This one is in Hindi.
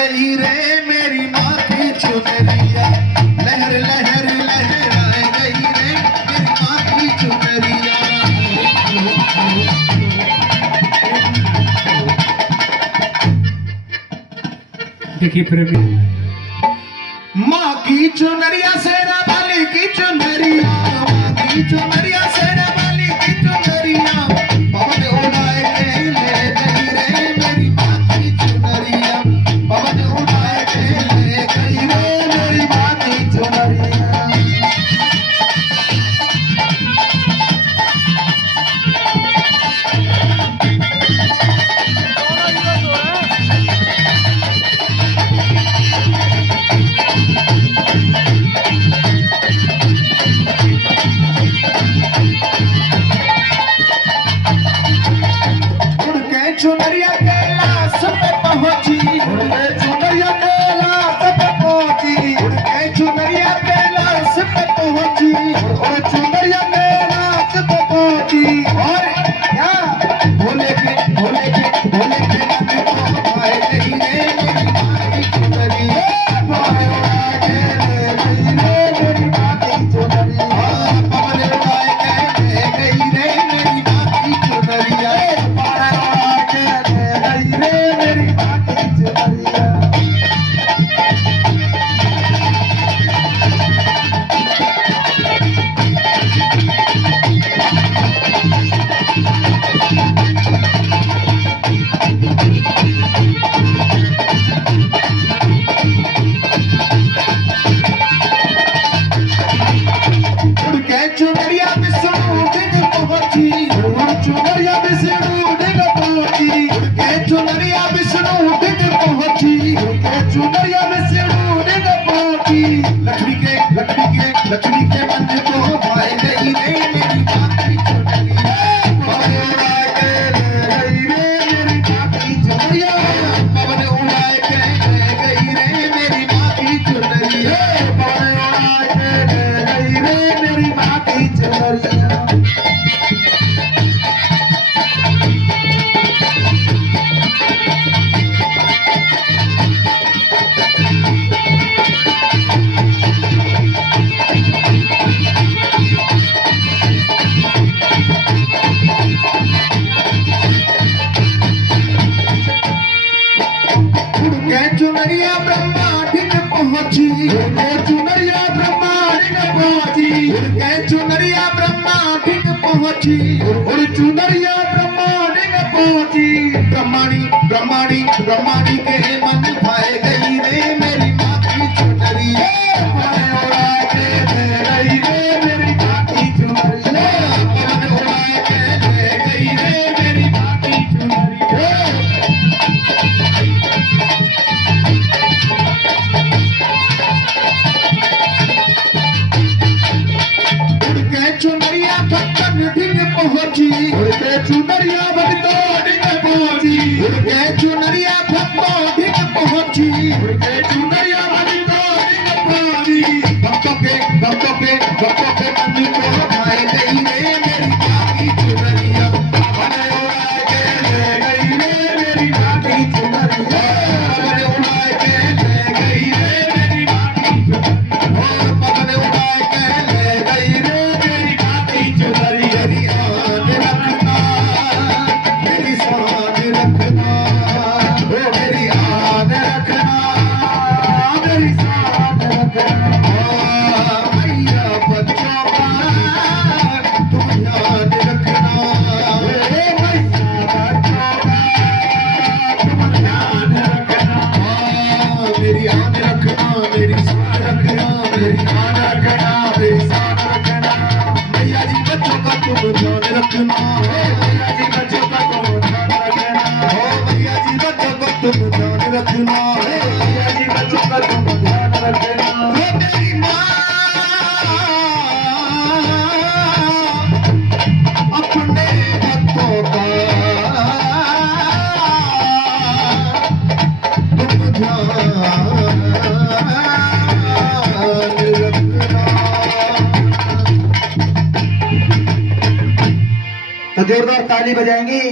गई रे मेरी माँ की चुनरिया, लहर लहर लहराए गई रे मेरी माँ की चुनरिया। देखिए प्रेमी, माँ की चुनरिया शेरा वाली की चुनरिया, माँ की चुनरिया शेरा वाली की चुनरिया, पवन उड़ाए के ले गई रे मेरी माँ की चुनरिया, पवन उड़ाए के ले गई रे मेरी माँ की चुनरिया। चुनरिया कैलाश पे पहुंची, चुनरिया कैलाश पे पहुंची, चुनरिया कैलाश पे पहुंची, चुनरिया कैलाश पे पहुंची। और क्या भोले के मन को भाए गई रे मेरी माँ की चुनरिया, भाए उड़ा के ले गई रे मेरी माँ की चुनरिया, पवन उड़ाए के ले गई रे मेरी माँ की चुनरिया, मेरी माँ की चुनरिया। चुनरिया विष्णु डिग पहुंची, चुनरिया विष्णु डिग पहुंची, चुनरिया विष्णु डिग पहुंची, चुनरिया विष्णु डिग पहुंची। लक्ष्मी के मन को भाई गई रे मेरी माँ की चुनरिया, पवन उड़ाए के ले गई रे मेरी माँ की चुनरिया, पवन उड़ाए के ले गई रे मेरी माँ की चुनरिया, पवन उड़ाए के ले गई रे मेरी माँ की चुनरिया। चुनरिया ब्रह्मांड पहुंची, चुनरिया ब्रह्मांड पहुंची, चुनरिया ब्रह्मांड पहुंची, चुनरिया ब्रह्मांड पहुंची। ब्रह्मांडी के मन भाए गई रे मेरी माँ की चुनरिया, पवन उड़ाए के ले गई रे मेरी माँ की चुनरिया, पवन उड़ाए के ले गई रे मेरी माँ की चुनरिया। चुनरिया भक्तन डिग पहुंची, चुनरिया भक्तों डिग पहुंची, चुनरिया भक्तों डिग पहुंची, चुनरिया भक्तों डिग पहुंची। भक्तों के मन को भाए गई रे मेरी माँ की चुनरिया, पवन उड़ाए के ले गई रे मेरी माँ की चुनरिया, पवन उड़ाए के ले गई रे मेरी माँ की चुनरिया, पवन उड़ाए के ले गई रे मेरी माँ की चुनरिया। मेरी शान रखना, मेरी आन रखना, मेरी शान रखना, भैया बच्चों का तुम ध्यान रखना, भैया बच्चों का तुम ध्यान रखना, मेरी आन रखना, मेरी शान रखना, मेरी आन रखना, मेरी शान रखना, भैया जी बच्चों का तुम ध्यान रखना, भैया जी बच्चों का तुम ध्यान रखना, भैया जी बच्चों का तुम ध्यान रखना, भैया जी बच्चों का तुम ध्यान रखना। मेरी माँ अपने भक्तों का तुम ध्यान रखना। तो जोरदार ताली बजाएंगे।